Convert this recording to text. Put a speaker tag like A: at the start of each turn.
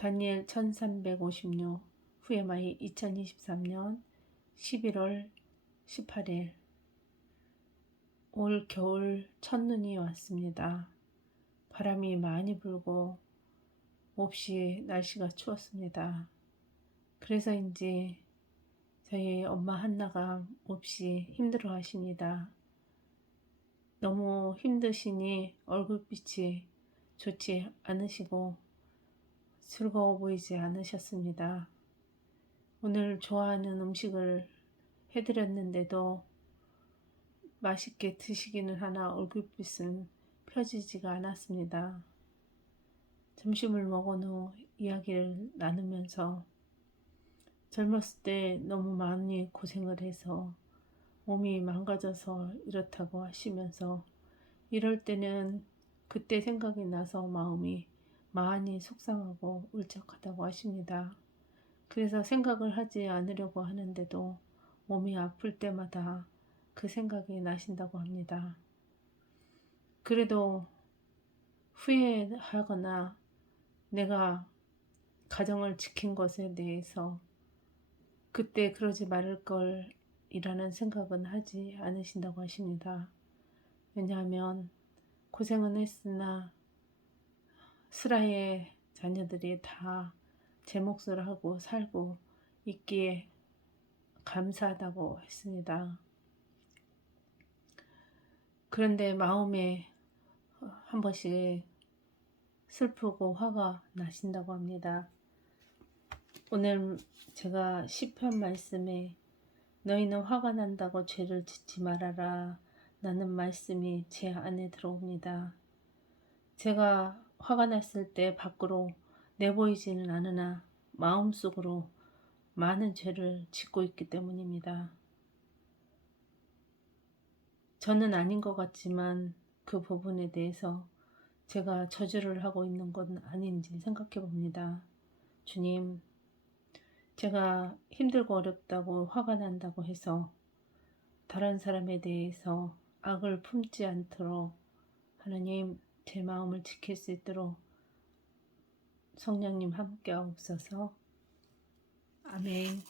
A: 다니엘 1356 후에마이 2023년 11월 18일 올 겨울 첫눈이 왔습니다. 바람이 많이 불고 몹시 날씨가 추웠습니다. 그래서인지 저희 엄마 한나가 몹시 힘들어 하십니다. 너무 힘드시니 얼굴빛이 좋지 않으시고 즐거워 보이지 않으셨습니다. 오늘 좋아하는 음식을 해드렸는데도 맛있게 드시기는 하나 얼굴빛은 펴지지가 않았습니다. 점심을 먹은 후 이야기를 나누면서 젊었을 때 너무 많이 고생을 해서 몸이 망가져서 이렇다고 하시면서 이럴 때는 그때 생각이 나서 마음이 많이 속상하고 울적하다고 하십니다. 그래서 생각을 하지 않으려고 하는데도 몸이 아플 때마다 그 생각이 나신다고 합니다. 그래도 후회하거나 내가 가정을 지킨 것에 대해서 그때 그러지 말을 걸 이라는 생각은 하지 않으신다고 하십니다. 왜냐하면 고생은 했으나 스라의 자녀들이 다 제 몫을 하고 살고 있기에 감사하다고 했습니다. 그런데 마음에 한 번씩 슬프고 화가 나신다고 합니다. 오늘 제가 시편 말씀에 너희는 화가 난다고 죄를 짓지 말아라 라는 말씀이 제 안에 들어옵니다. 제가 화가 났을 때 밖으로 내보이지는 않으나 마음속으로 많은 죄를 짓고 있기 때문입니다. 저는 아닌 것 같지만 그 부분에 대해서 제가 저주를 하고 있는 건 아닌지 생각해 봅니다. 주님, 제가 힘들고 어렵다고 화가 난다고 해서 다른 사람에 대해서 악을 품지 않도록 하나님 제 마음을 지킬 수 있도록 성령님 함께 하옵소서. 아멘.